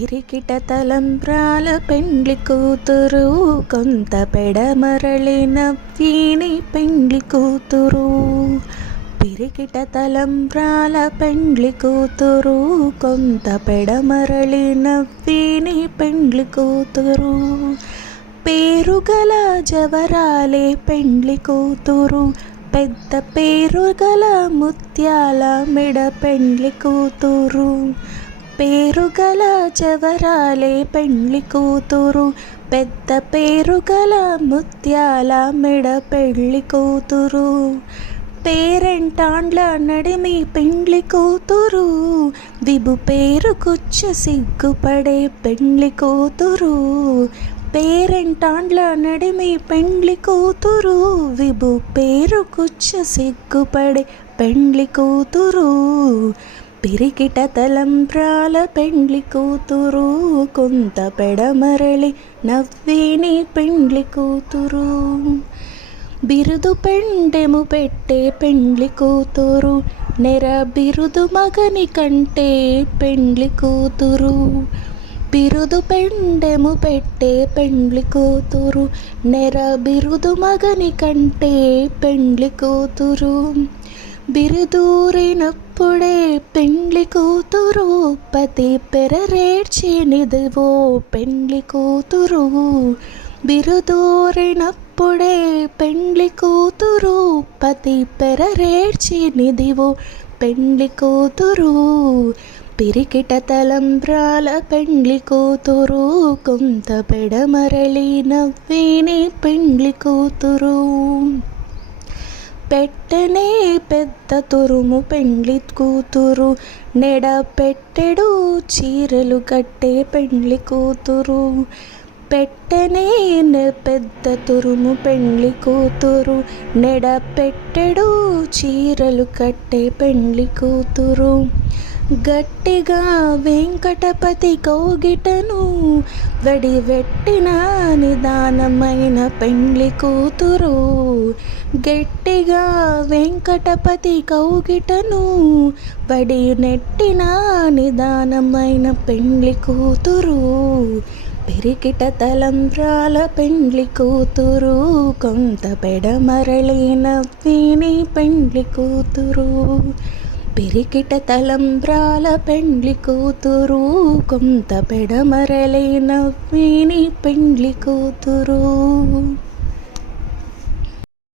పిరికిట తలంబ్రాల పెండ్లి కూతురు, కొంత పెడమరళిన వీణి పెండ్లి కూతురు. పిరికిట తలంబ్రాల పెండ్లి కూతురు, కొంత పెడమరళిన వీణి పెండ్లి కూతురు. పేరుగల జవరాలే పెండ్లి కూతురు, పెద్ద పేరుగల ముత్యాల మెడ పెండ్లి కూతురు. పేరుగల జవరాలే పెండ్లి కూతురు, పెద్ద పేరుగల ముత్యాల మెడ పెండ్లి కూతురు. పేరెంటాండ్ల నడిమి పెండ్లి కూతురు, విభు పేరు కుచ్చ సిగ్గుపడే పెండ్లి కూతురు. పేరెంటాండ్ల నడిమి పెండ్లి కూతురు, విభు పేరు కుచ్చ సిగ్గుపడే పెండ్లి కూతురు. పిరికిట తలంబ్రాల పెండ్లి కూతురు, కొంత పెడమరళి నవ్విని పెండ్లి కూతురు. బిరుదు పెండెము పెట్టే పెండ్లి కూతురు, నెర బిరుదు మగని కంటే పెండ్లి కూతురు. బిరుదు పెండెము పెట్టే పెండ్లి కూతురు, నెర బిరుదు మగని కంటే పెండ్లి కూతురు. బిరుదూరినప్పుడే పెండ్లి కూతురు, పతి పెరరేడ్చినిదివో పెండ్లి కూతురు. బిరుదూరినప్పుడే పెండ్లి కూతురు, పతి పెరరేడ్చినిదివో పెండ్లి కూతురు. పిరికిట తలంబ్రాల పెండ్లి కూతురు, కొంత పెడమరళి నవ్విని పెండ్లి కూతురు. పెట్టనే పెద్ద తురుము పెండ్లి కూతురు, నెడ పెట్టెడు చీరలు కట్టే పెండ్లి కూతురు. పెట్టనే పెద్ద తురుము పెండ్లి కూతురు, నెడ పెట్టెడు చీరలు కట్టే పెండ్లి కూతురు. గట్టిగా వెంకటపతి కౌగిటను వడివెట్టిన నిదానమైన పెండ్లి కూతురు. గట్టిగా వెంకటపతి కౌగిటను వడి నెట్టిన నిదానమైన పెండ్లి కూతురు. పిరికిట తలంబ్రాల పెండ్లి కూతురు, కొంత పెడమరళి నవ్విని పెండ్లి కూతురు. పిరికిట తలంబ్రాల పెండ్లి కూతురు, కొంత పెడమరళి నవ్విని పెండ్లి కూతురు.